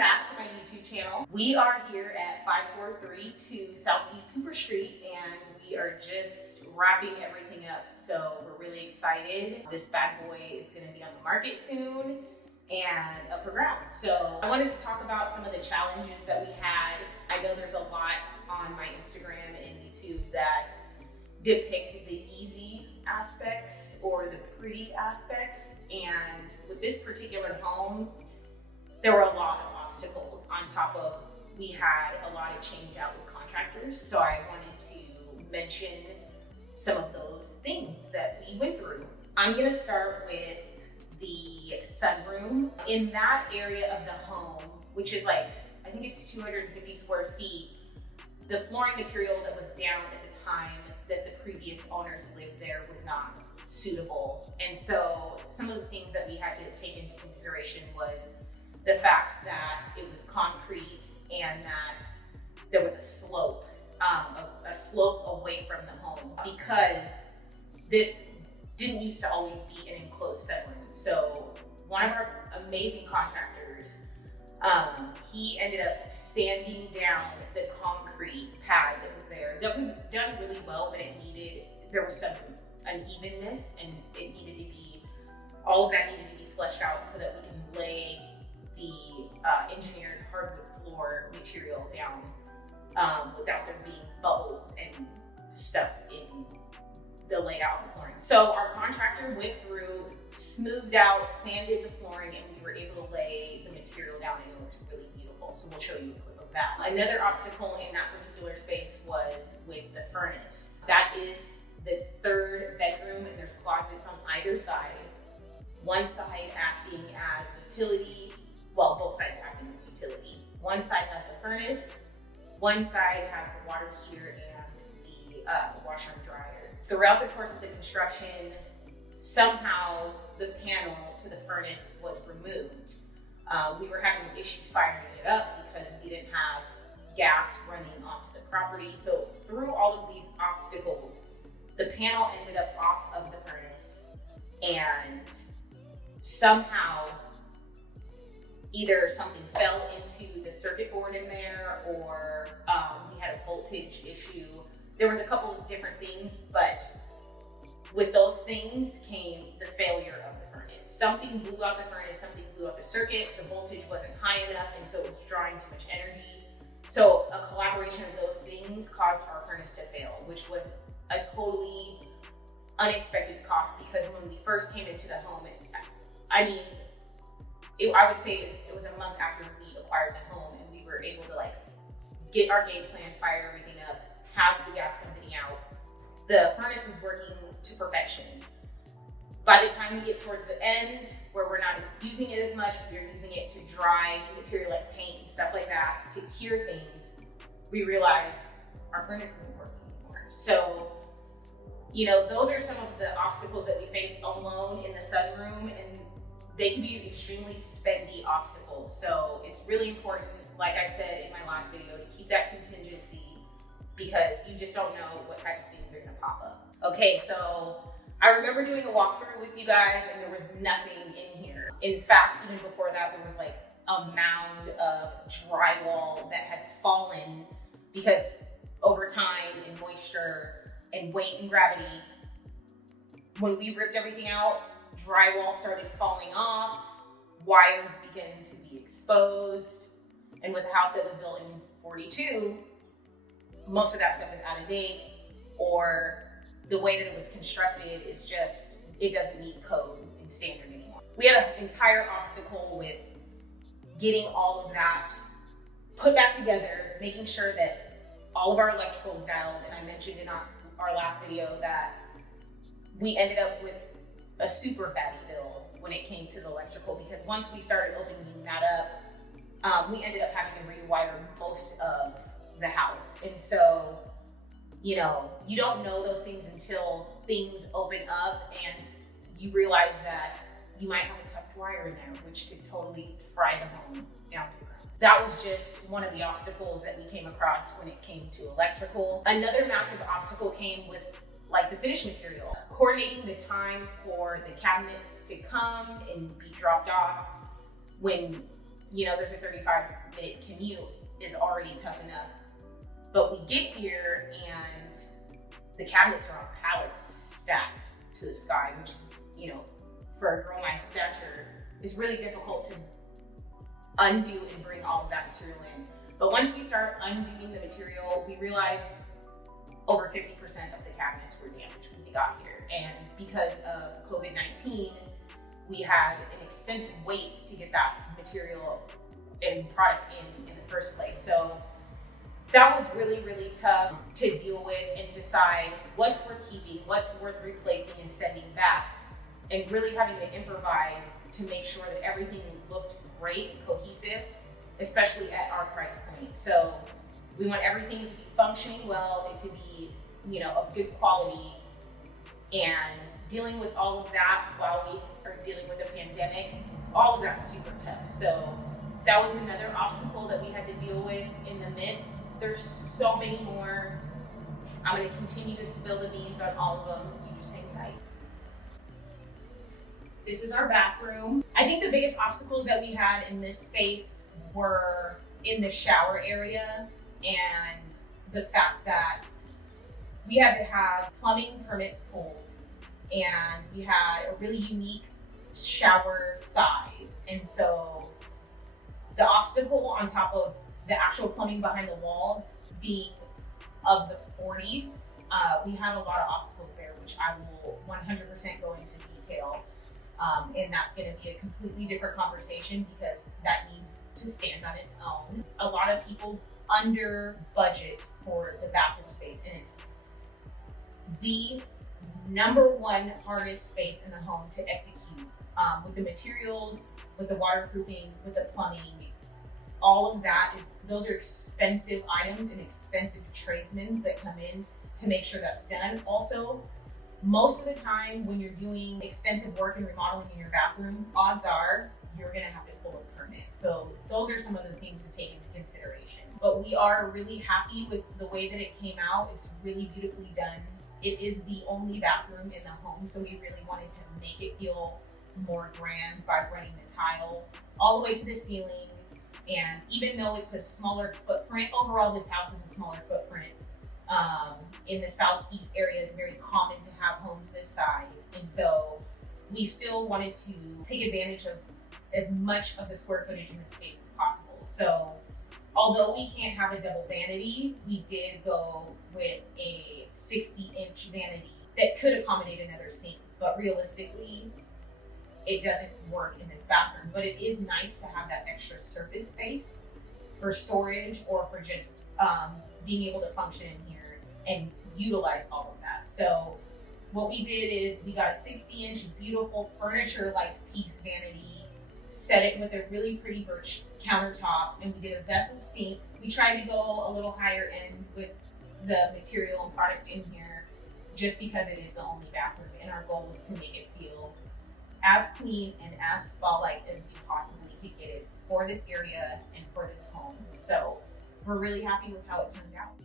back to my YouTube channel. We are here at 5432 Southeast Cooper Street, and we are just wrapping everything up. So we're really excited. This bad boy is going to be on the market soon and up for grabs. So I wanted to talk about some of the challenges that we had. I know there's a lot on my Instagram and YouTube that depict the easy aspects or the pretty aspects, and with this particular home there were a lot of obstacles on top of we had a lot of change out with contractors. So I wanted to mention some of those things that we went through. I'm going to start with the sunroom. In that area of the home, which is like, I think it's 250 square feet, the flooring material that was down at the time that the previous owners lived there was not suitable. And so some of the things that we had to take into consideration was the fact that it was concrete and that there was a slope away from the home, because this didn't used to always be an enclosed sunroom. So one of our amazing contractors, he ended up sanding down the concrete pad that was there. That was done really well, but there was some unevenness, and all of that needed to be fleshed out so that we can lay the engineered hardwood floor material down without there being bubbles and stuff in the layout of the flooring. So our contractor went through, smoothed out, sanded the flooring, and we were able to lay the material down, and it looks really beautiful. So we'll show you a clip of that. Another obstacle in that particular space was with the furnace. That is the third bedroom, and there's closets on either side. One side acting as utility, well, both sides acting as utility. One side has the furnace, one side has the water heater and the washer and dryer. Throughout the course of the construction, somehow the panel to the furnace was removed. We were having issues firing it up because we didn't have gas running onto the property. So through all of these obstacles, the panel ended up off of the furnace, and somehow either something fell into the circuit board in there, or we had a voltage issue. There was a couple of different things, but with those things came the failure of the furnace. Something blew out the furnace, something blew out the circuit, the voltage wasn't high enough, and so it was drawing too much energy. So a collaboration of those things caused our furnace to fail, which was a totally unexpected cost, because when we first came into the home, I would say it was a month after we acquired the home, and we were able to get our game plan, fire everything up, have the gas company out. The furnace was working to perfection. By the time we get towards the end, where we're not using it as much, we're using it to dry material like paint and stuff like that to cure things, we realized our furnace isn't working anymore. So, those are some of the obstacles that we face alone in the sunroom, and they can be extremely spendy obstacles. So it's really important, like I said in my last video, to keep that contingency, because you just don't know what type of things are gonna pop up. Okay, so I remember doing a walkthrough with you guys, and there was nothing in here. In fact, even before that, there was a mound of drywall that had fallen because over time and moisture and weight and gravity, when we ripped everything out, drywall started falling off, wires began to be exposed, and with a house that was built in 42, most of that stuff is out of date, or the way that it was constructed is just, it doesn't meet code and standard anymore. We had an entire obstacle with getting all of that put back together, making sure that all of our electrical is dialed, and I mentioned in our last video that we ended up with a super fatty bill when it came to the electrical, because once we started opening that up, we ended up having to rewire most of the house. And so, you don't know those things until things open up and you realize that you might have a tucked wire in there, which could totally fry the home down to the ground. That was just one of the obstacles that we came across when it came to electrical. Another massive obstacle came with the finish material. Coordinating the time for the cabinets to come and be dropped off when there's a 35-minute commute is already tough enough. But we get here and the cabinets are on pallets stacked to the sky, which is, for a girl my stature, is really difficult to undo and bring all of that material in. But once we start undoing the material, we realized over 50% of the cabinets were damaged when we got here. And because of COVID-19, we had an extensive wait to get that material and product in the first place. So that was really, really tough to deal with and decide what's worth keeping, what's worth replacing and sending back, and really having to improvise to make sure that everything looked great and cohesive, especially at our price point. So we want everything to be functioning well and to be, of good quality, and dealing with all of that while we are dealing with a pandemic, all of that's super tough. So that was another obstacle that we had to deal with in the midst. There's so many more. I'm going to continue to spill the beans on all of them. You just hang tight. This is our bathroom. I think the biggest obstacles that we had in this space were in the shower area, and the fact that we had to have plumbing permits pulled, and we had a really unique shower size. And so the obstacle on top of the actual plumbing behind the walls being of the 40s, we had a lot of obstacles there, which I will 100% go into detail. And that's going to be a completely different conversation because that needs to stand on its own. A lot of people under budget for the bathroom space, and it's the number one hardest space in the home to execute, with the materials, with the waterproofing, with the plumbing. All of that those are expensive items and expensive tradesmen that come in to make sure that's done. Also, most of the time when you're doing extensive work and remodeling in your bathroom, odds are you're gonna have to pull a permit. So those are some of the things to take into consideration. But we are really happy with the way that it came out. It's really beautifully done. It is the only bathroom in the home, so we really wanted to make it feel more grand by running the tile all the way to the ceiling. And even though it's a smaller footprint, overall this house is a smaller footprint. In the southeast area, it's very common to have homes this size. And so we still wanted to take advantage of as much of the square footage in the space as possible. So although we can't have a double vanity, we did go with a 60-inch vanity that could accommodate another sink. But realistically, it doesn't work in this bathroom. But it is nice to have that extra surface space for storage or for just being able to function in here and utilize all of that. So what we did is we got a 60-inch beautiful furniture-like piece vanity, set it with a really pretty birch countertop, and we did a vessel sink. We tried to go a little higher end with the material and product in here just because it is the only bathroom, and our goal was to make it feel as clean and as spa-like as we possibly could get it for this area and for this home. So we're really happy with how it turned out.